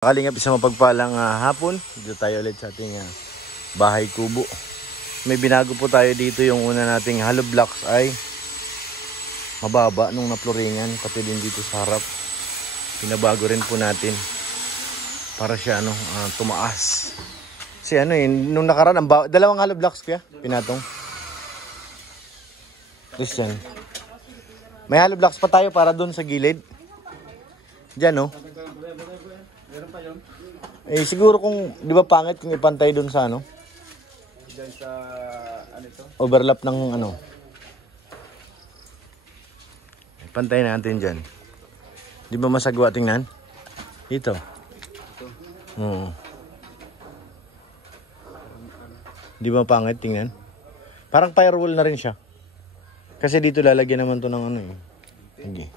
Kalingap, isang mapagpalang hapon. Dito tayo ulit sa ating bahay kubo. May binago po tayo dito. Yung una nating hollow blocks ay mababa nung naploringan. Pati din dito sa harap. Pinabago rin po natin para siya tumaas. Kasi nung nakaraan, dalawang hollow blocks kaya pinatong. Tapos yan. May hollow blocks pa tayo para dun sa gilid. Diyan Meron pa yun? Siguro kung, di ba pangit kung ipantay dun sa Diyan sa, ito? Overlap ng Ipantay natin dyan. Di ba masagwa tingnan? Dito. Oo. Di ba pangit tingnan? Parang firewall na rin siya. Kasi dito lalagyan naman to ng Sige.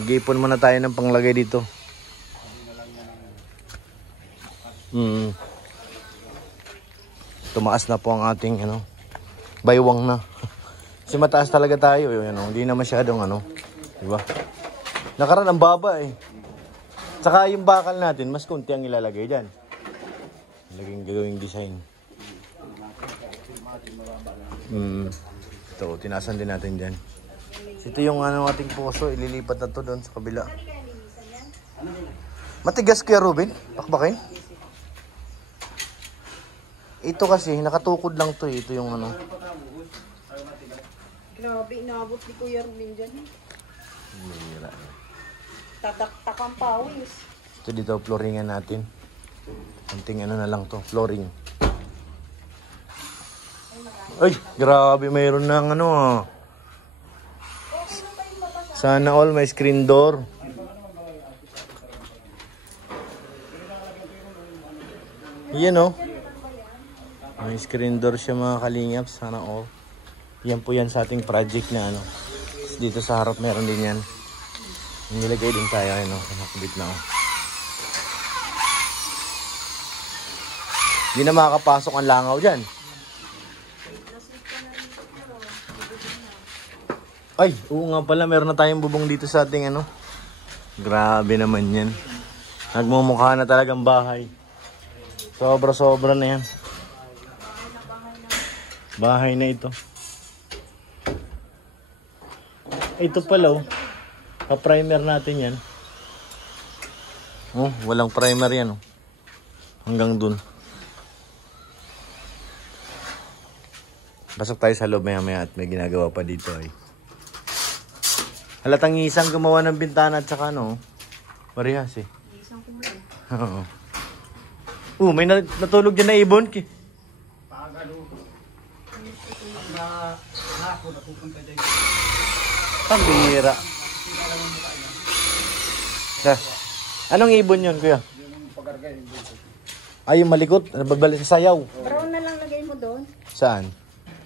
Nag-iipon muna tayo ng panglagay dito. Tumaas na po ang ating baywang na. Kasi mataas talaga tayo, hindi na masyadong di ba? Nakaraan ang baba Saka yung bakal natin, mas kunti ang ilalagay diyan. Laging gagawing design. Ito, tinasan din natin diyan. Ito yung ating puso, ililipat na to doon sa kabila. Matigas kaya Ruben, pakbakin. Ito kasi, nakatukod lang to Ito yung Grabe, inabot ni Kuya Ruben dyan. Mira. Tatak-tak ang pawis. Ito dito, flooringan natin. Kunting na lang to, flooring. Ay, grabe, mayroon ng Sana all may screen door. Yan May screen door siya mga kalingap. Sana all. Yan po yan sa ating project na Dito sa harap meron din yan. Nilagay din tayo nakabit na Hindi na makakapasok ang langaw dyan. Ay, oo nga pala, meron na tayong bubong dito sa ating Grabe naman yan. Nagmumukha na talagang bahay. Sobra-sobra na yan. Bahay na ito. Ito pala pa-primer natin yan. Walang primer yan Hanggang dun. Pasok tayo sa loob maya-maya at may ginagawa pa dito Halatang isang gumawa ng bintana at saka parehas Isang kumulong. Oo. May natulog dyan na ibon. Pambira. Anong ibon yun, kuya? Ay, yung malikot. Nagbabalik sa sayaw. Brown na lang lagay mo doon. Saan?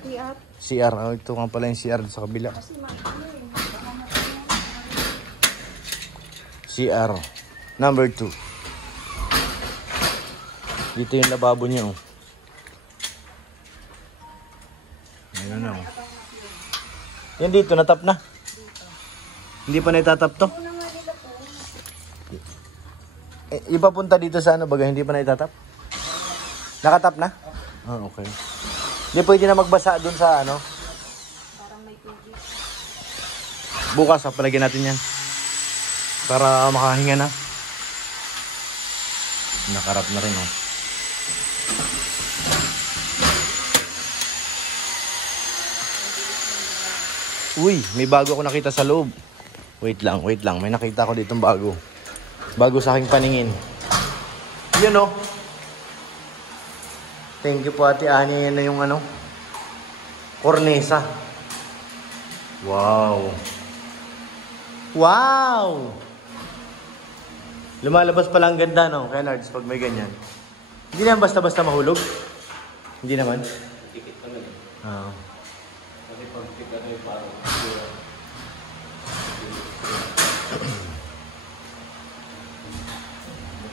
CR. CR. Ito nga pala yung CR sa kabila. CR. Number 2. Dito yung lababo niya Ayun Yan dito, natap na. Hindi pa naitatap to. Ipapunta dito sa baga, hindi pa naitatap? Nakatap na? Okay. Hindi pwede na magbasa dun sa Parang may tubig. Bukas, palagyan natin yan. Para makahinga na. Nakarap na rin Uy, may bago ako nakita sa loob. Wait lang. May nakita ko ditong bago. Bago sa aking paningin. Yun Thank you po Ate Ani. Yan na yung kornesa. Wow. Lumalabas pala ang ganda kaya Nards pag may ganyan. Hindi naman basta-basta mahulog. Hindi naman. Tikit naman Kasi pag tikit parang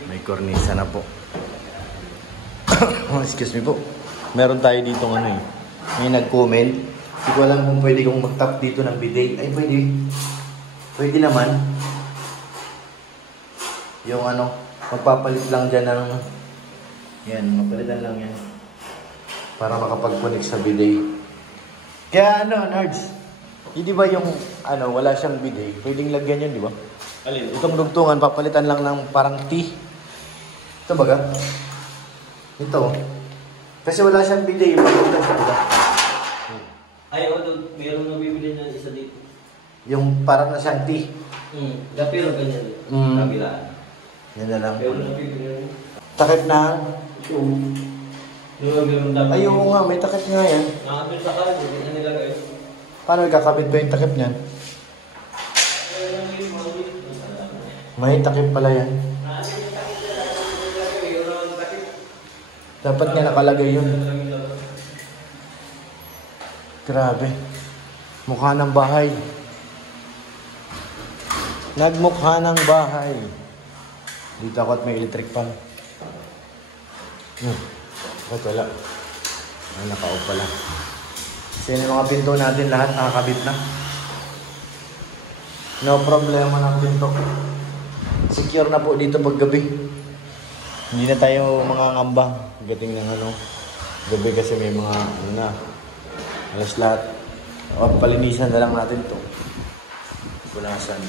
May kornisa na po. Excuse me po. Meron tayo dito May nag-comment. Hindi ko alam kung pwede kong mag-tap dito ng bidet. Ay, pwede. Pwede naman. Yung Magpapalit lang dyan ng... Yan, mapalitan lang yan. Para makapag-connect sa bidet. Kaya ano, Nards? Hindi ba yung wala siyang bidet? Pwedeng lagyan yun, di ba? Alin? Itong dugtungan, papalitan lang ng parang T. Ito baga? Ito. Kasi wala siyang bidet, papalitan siya, diba? Ay, meron na bibili na isa dito. Yung parang na siyang T. Pero ganyan. Kabilaan. Yan na lang. Pero na bibili na. Takip na. Ay, oo nga, may takip nga yan. Nakapit sa kalan, hindi na nilagay. Paano ikakabit ba yung takip niyan? May takip pala yan. Dapat nga nakalagay yun. Grabe. Mukha ng bahay. Nagmukha ng bahay. Dito ako at may electric fan. Ba't wala? Ay, naka-off pala. Kasi yung mga pinto natin lahat nakakabit na. No problema ng pinto. Secure na po dito paggabi. Hindi na tayo mga ngamba. Gating ng gabi kasi may mga alas lahat. O, palinisan na lang natin to. Punasan.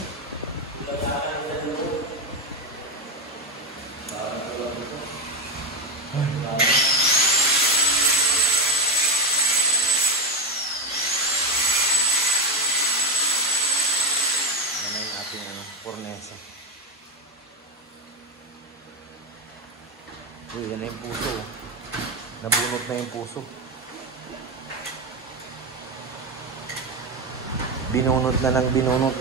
Ano yung ating pornesa. Uy, yan na yung puso. Nabunot na yung puso. Binunot na ng binunot.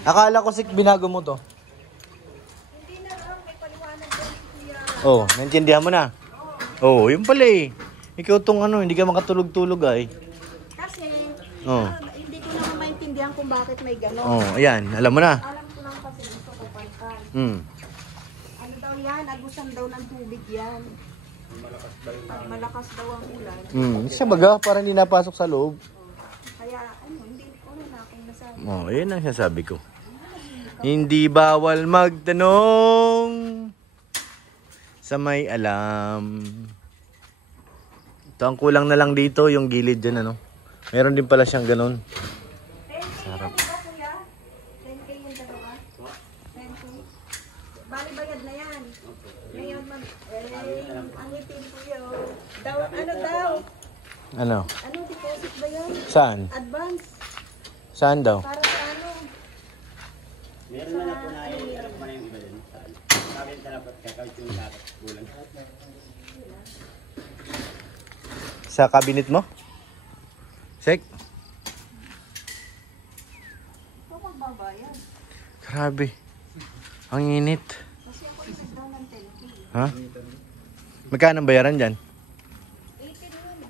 Akala ko binago mo to. Hindi na lang, may paliwanag doon, kuya. Oh, naintindihan mo na? Oh, yun pala eh. Ikaw tong hindi ka makatulog-tulog ay. Kasi, Oh. hindi ko naman maintindihan kung bakit may gano'n. Oh, ayan. Alam mo na. Alam ko lang kasi gusto ko palitan. Ano daw yan? Agusan daw ng tubig yan. Pag malakas daw ang ulan. Siya baga, para hindi napasok sa loob. Kaya, hindi ko na akong nasabi. Oh, yun ang sasabi ko. Hindi bawal magtanong sa may alam. Ito ang kulang na lang dito, yung gilid dyan, Meron din pala siyang ganun. 10K yan, di ba, kuya? 10K yung dalawa? 10K? Bali bayad na yan. Ngayon, ang itin ko yun. Ano daw? Ano? Anong deposit ba yun? Saan? Advance. Saan daw? Para sa ano? Meron na po na yung alam ko na yung iba din. Sabi na dapat kakawit yung dapat bulan. Sa cabinet mo? Sek? Ito magbabayad. Grabe. Ang init. Kasi ako isas daw ng 10K. Ha? Magkano ang bayaran dyan? 18 yun.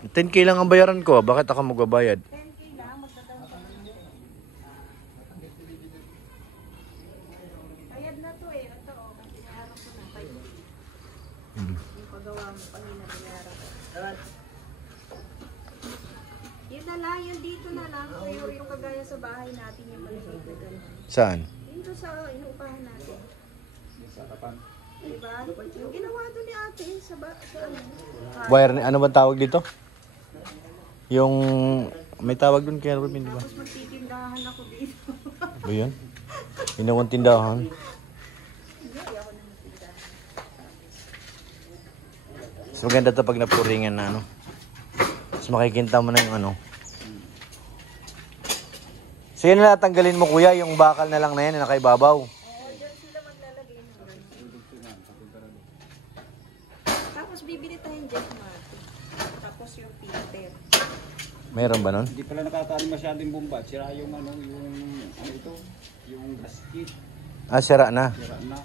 Ay, 10K lang ang bayaran ko. Bakit ako magbabayad? 10K lang, magdadaw ka ng 10. Bayad na to eh. Ito o, pinaharap ko na. Yung paggawa mo, kanina pinaharap ko. Yun na lang, yun dito na lang. Pero yung kagaya sa bahay natin, yung maliit na ganun. Saan? Dito sa inuupahan natin. Diba? Yung ginawa doon ni ate sa ano? Wire, ano ba tawag dito? Yung may tawag doon kaya Ruben, di ba? Tapos magtitindahan ako dito. Ba yun? Inawang tindahan. Hindi ako na magtindahan. So maganda ito pag napuringan na Mas makikinta mo na yung Sige na tanggalin mo kuya, yung bakal na lang na yan na nakaibabaw. Oo, dyan sila maglalagay ng ganun. Tapos bibili tayong jet mat. Tapos yung filter. Meron ba nun? Hindi pala nakakaano masyadong bomba. Sira yung yung gasket. Ah, sira na. Sira na.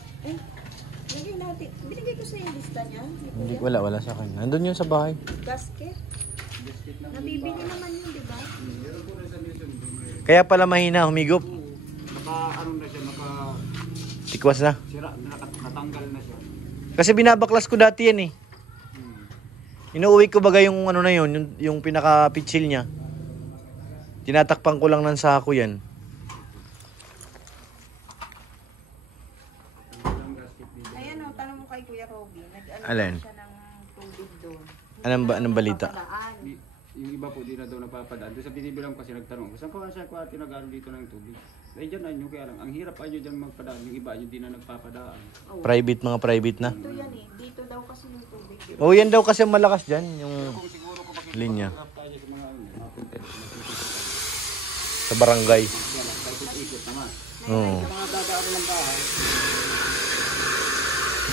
Lagay natin. Binigay ko sa yung lista niya. Hindi, wala sa akin. Nandun yun sa bahay. Gasket. Nabibili naman yun, di ba? Kaya pala mahina humigop. Ano na siya, Tikwas na. sira, natanggal na siya. Kasi binabaklas ko dati yan eh. Inuuwi ko baga yung na yun, yung pinaka-pitchil niya. Tinatakpan ko lang ng sako yan. Ayan o, tanong mo kay Kuya Robby. Nag-ano Alin? siya ng tubig doon. Anong balita? Papadaan. Yung iba po di na daw napapadaan. Doon sa binibilang kasi nagtanong, saan ko siya kwati nag-aaral dito ng tubig? Ay dyan na nyo kaya lang. Ang hirap ay dyan magpadaan. Yung iba yung di na nagpapadaan. Oh, Private, mga private na. dito yan eh. Dito daw kasi yung tubig. Oh, yan daw kasi malakas dyan, yung Siguro ko linya. tayo sa mga mga punted. Sa barangay. Yan lang, kahit ikot naman. Oo. Mga dadaanan ng bahay.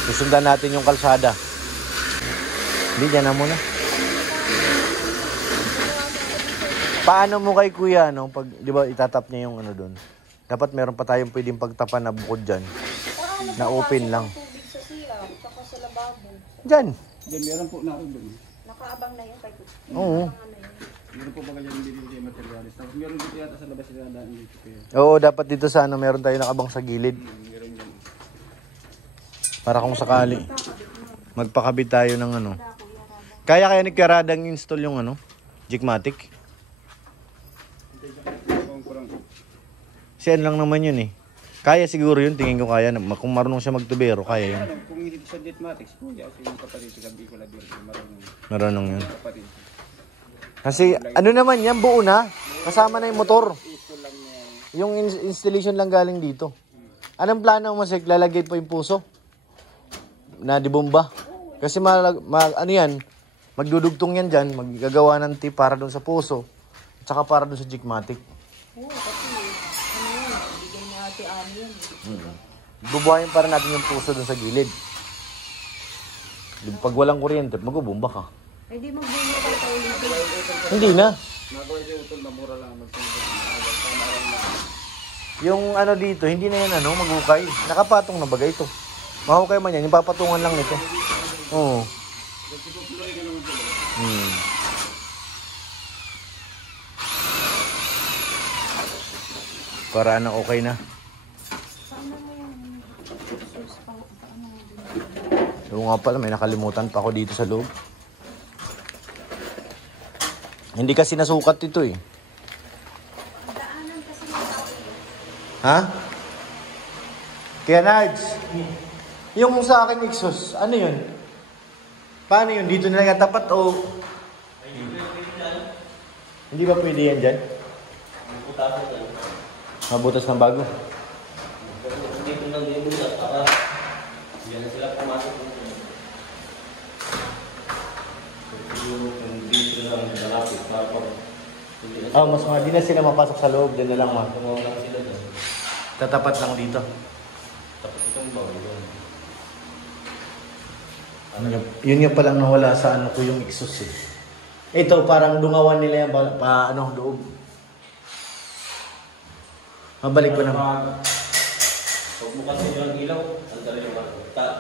Susundan natin yung kalsada. Hindi, dyan na muna. Paano mo kay kuya, no? Pag, di ba, itatap niya yung ano doon. Dapat meron pa tayong pwedeng pagtapan na bukod dyan. Na open lang. Tubig sa siya, saka sa lababo. Dyan. Diyan meron po na doon. Nakaabang na yun kay Kuya. Oo. Meron po ba ganyan yung bibigay materialis. Tapos meron dito yata sa labas sila daan dito. Kaya Oo, dapat dito sa ano, meron tayo nakabang sa gilid. meron yan. Para kung sakali. Magpakabit tayo ng ano. Kaya ni Karadang install yung ano, Jigmatic. Siyan lang naman yun eh. Kaya siguro yun, tingin ko kaya. Kung marunong siya magtubero, kaya yun. Ano, kung hindi sa Jetmatics, kuya, kasi yung kapatid sa Bicol Adir, marunong Marunong yun. kapatid. Kasi ano naman yan, buo na. Kasama na yung motor. Ito lang yan. Yung installation lang galing dito. Anong plano mo, Sek? Lalagay pa yung puso? Na di bomba? Kasi ano yan, magdudugtong yan dyan, maggagawa ng tip para doon sa puso, at saka para doon sa Jigmatic. Oo, kasi ano yun, bigay na ate Ani yan. Bubuhayin para natin yung puso doon sa gilid. Pag walang kuryente, magbubomba ka. Ay di magbunyo kayo tayo dito. Hindi na. Nagawa yung utol na mura lang magsunod. Yung ano dito, hindi na yan ano, maghukay. Nakapatong na bagay ito. Mahukay man yan, yung papatungan lang nito. Oo. Para ano, okay na. Saan na yan? Sus, paano Oo nga pala, may nakalimutan pa ako dito sa loob. Hindi kasi nasukat ito eh. daanan kasi ng tao. Ha? Kaya Nards, yung sa akin exhaust, ano yun? Paano yun? Dito nila tapat o... Hindi ba pwede yan dyan? Mabutas ng bago. Mas di na sila mapasok sa loob. Diyan na lang tatapat lang dito. Yun nga palang nawala sa ano ko yung exhaust eh. Ito parang dungawan nila yan pa ano loob. Mabalik ko naman. Huwag mo kasi yung ilaw, andali yung ano.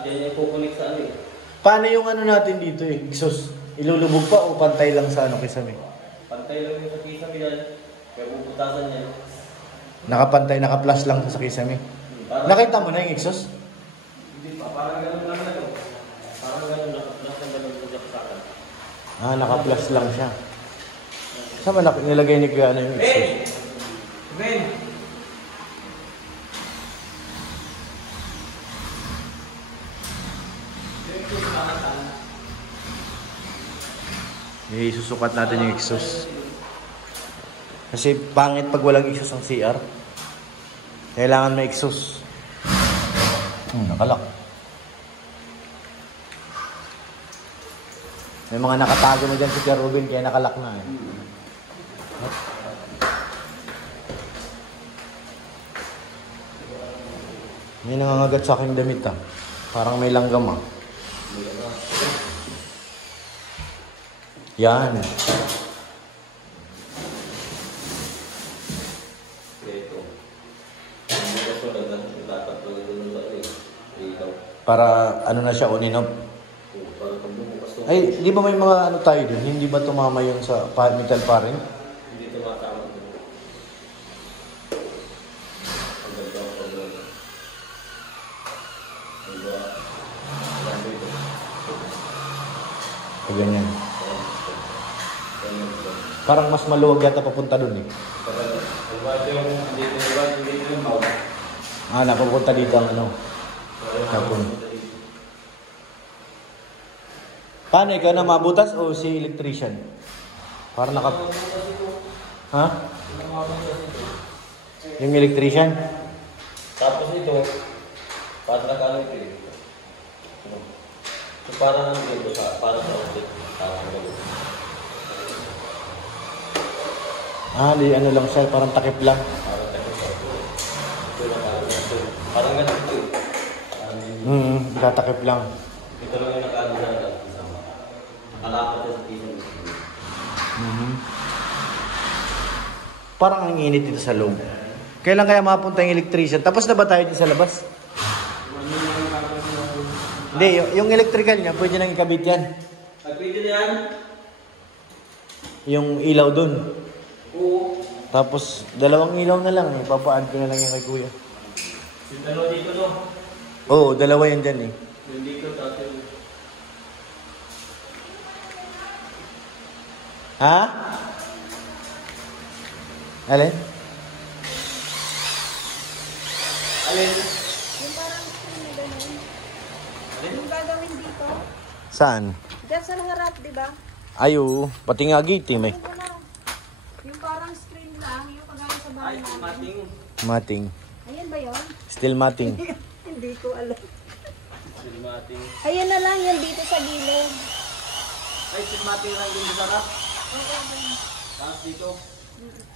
Diyan yung kukunik sa ano eh. Paano yung ano natin dito eh, exhaust? Ilulubog pa o pantay lang sa ano kisame? Pantay lang yung sa kisame yan. Kaya puputasan yan. Nakapantay, naka-plus lang sa kisame. Nakita mo na yung exhaust? Hindi pa, parang gano'n lang na yun. Parang gano'n lang, plus ng gano'n sa akin. Naka-plus lang siya. Saan ba nilagay ni Kuya ano yung exhaust? Ben! Susukat natin yung exhaust. Kasi pangit pag walang exhaust ang CR. Kailangan may exhaust. Nakalak. May mga nakatago na dyan si Kuya Ruben kaya nakalak na eh. May nangangagat sa aking damit ah. Parang may langgam ah. Yan. Ito. Ito dapat doon sa ano eh. Para ano na siya, on and off. Para pag bumukas to. Ay, di ba may mga ano tayo dun? Hindi ba tumama yun sa metal paring? Hindi tumatama to. Ang ganda ko doon. Ang ganda ito. Pag ganyan. Ganyan ito. Parang mas maluwag yata papunta dun eh. Napapunta dito ang ano. Tapon. Paano, ikaw na mabutas o si electrician? Para Ha? Yung electrician? Tapos ito, para nag-ano ito. So para nang dito sa, para sa audit. Di ano lang siya, parang takip lang. Parang takip sa ito. Ito nag-ano ito. Parang ganito ito. Tatakip lang. Ito lang yung nag-ano na kasama. Nakalapat sa piso. Parang ang init dito sa loob. Kailan kaya mapunta yung electrician? Tapos na ba tayo dito sa labas? Hindi, yung electrical niya, pwede nang ikabit yan. Pwede na yan? Yung ilaw dun. Oo. Tapos, 2 ilaw na lang. Ipapa-add ko na lang yan kay kuya. Yung dalawa dito no? Oo, 2 yan dyan eh. Yung dito dati. Ha? Alin? Alin? Yung parang screen na gano'n. Yung gagawin dito. Saan? Diyan sa harap, di ba? Ayo, pati nga gate eh, may Ano na? Yung parang screen lang, yung kagaya sa bahay namin. Mating. mating. Ayan ba yun? Still mating. Hindi ko alam. Mating. Ayan na lang yan dito sa gilid. Ay, mating lang din sa harap. Okay. Tapos dito.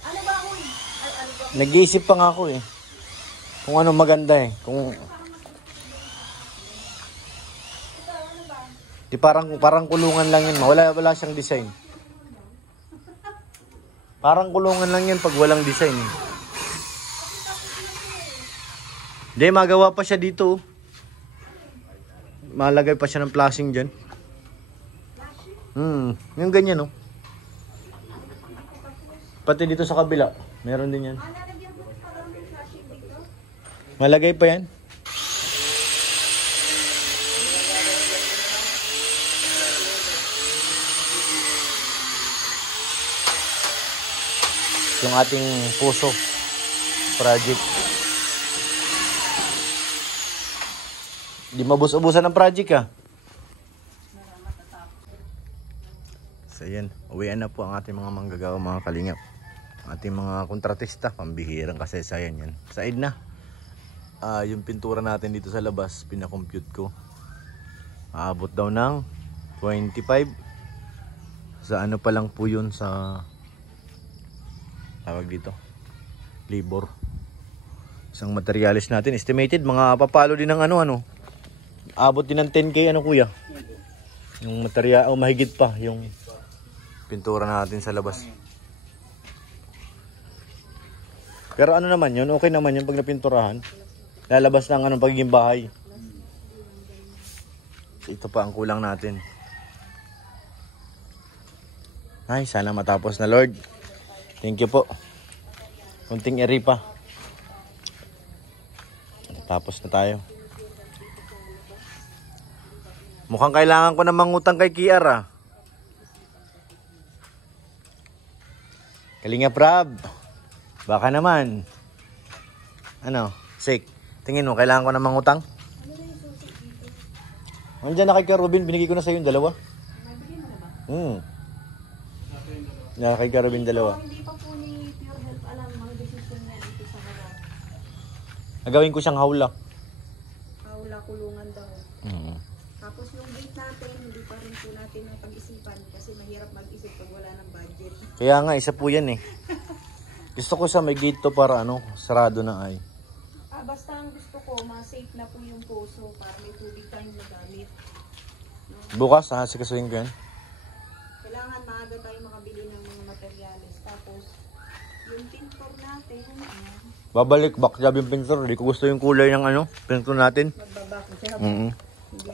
Ano ba, uy? Ay, ano ba? Nag-iisip pa nga ako eh. Kung ano maganda eh. Kung di parang kulungan lang yun. Wala siyang design. Parang kulungan lang yan pag walang design. Hindi, magawa pa siya dito. Malagay pa siya ng flashing dyan. Yung ganyan, no? Pati dito sa kabila, meron din yan. Lalagyan ko pa lang ng flashing dito. Malagay pa yan. Yung ating puso project. Di mabus-ubusan ng project ah. So yan, uwian na po ang ating mga manggagawa, mga kalingap. Ating mga kontratista, pambihirang kasaysayan yan. Said na. Yung pintura natin dito sa labas, pinakompute ko. Aabot daw ng 25. Sa ano pa lang po yun sa tawag dito, labor. Isang materialis natin, estimated mga papalo din ng ano. Abot din ng 10k ano kuya. Yung material, mahigit pa yung pintura natin sa labas. Pero ano naman yun, okay naman yun pag napinturahan. Lalabas ng anong pagiging bahay. So, ito pa ang kulang natin. Ay, sana matapos na Lord. Thank you po. Kunting eri pa. Tapos na tayo. Mukhang kailangan ko na mangutang kay Kiar ah. Kalinga Prab. Baka naman. Ano? Sik. Tingin mo, kailangan ko na mangutang? Andiyan na kay Karubin. Binigay ko na sa'yo yung 2. Na kay Karubin 2. Hindi pa po ni Pure Health alam mga decision niya dito sa harap. Nagawin ko siyang hawla. Paula kulungan daw. Tapos yung gate natin, hindi pa rin po natin ang pag-isipan kasi mahirap mag-isip pag wala ng budget. Kaya nga, isa po yan eh. Gusto ko sa may gate to para sarado na ay. Basta ang gusto ko, ma-safe na po yung puso para may tubig tayong magamit. Bukas, sikasuhin ko yan. Kailangan maaga tayo makabili ng mga materyales. Tapos, yung pintor natin, Babalik, back job yung pintor. Hindi ko gusto yung kulay ng pintor natin. magbabak siya.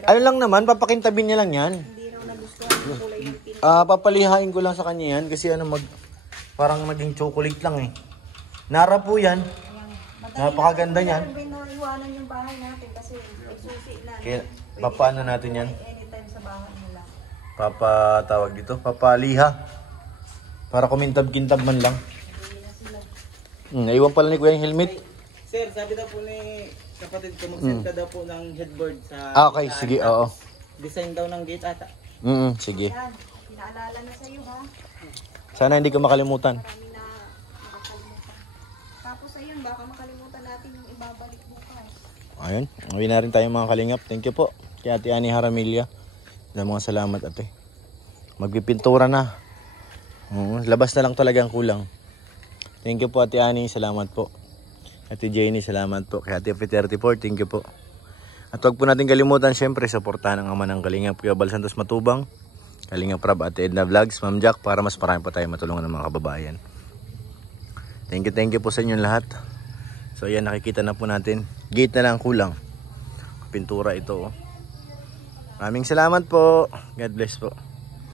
Ano lang naman, papakintabin niya lang yan. Hindi raw nagustuhan yung kulay ng pintor. Papalihain ko lang sa kanya yan kasi parang naging chocolate lang eh. Nara po yan. Napakaganda niyan. Iwanan yung bahay natin kasi susi na. Kaya, papaano natin yan? Anytime sa bahay nila. Papatawag dito, papaliha. Para kumintab-kintab man lang. Naiwan pala ni Kuya yung helmet. Sir, sabi daw po ni kapatid ko, mag-send ka daw po ng headboard sa... Okay, sige, oo. Design daw ng gate ata. Sige. Yan, pinaalala na sa'yo ha. Sana hindi ko makalimutan. Marami na nakakalimutan. Tapos ayun, baka makalimutan natin yung ibabalik bukas. Ayun, uwi na rin tayo mga kalingap. Thank you po kay Ate Ani Haramilya. Mga salamat ate. Magpipintura na. Labas na lang talaga ang kulang. Thank you po Ate Ani, salamat po. Ate Jenny, salamat po. Kay Ate F34, thank you po. At huwag po natin kalimutan, syempre, supportahan ang ama ng Kalingap, Kuya Bal Santos Matubang, Kalingap Rab, Ate Edna Vlogs, Ma'am Jack, para mas marami pa tayo matulungan ng mga kababayan. Thank you po sa inyong lahat. So yan, nakikita na po natin. Gate na lang kulang. Pintura ito. Maraming salamat po. God bless po.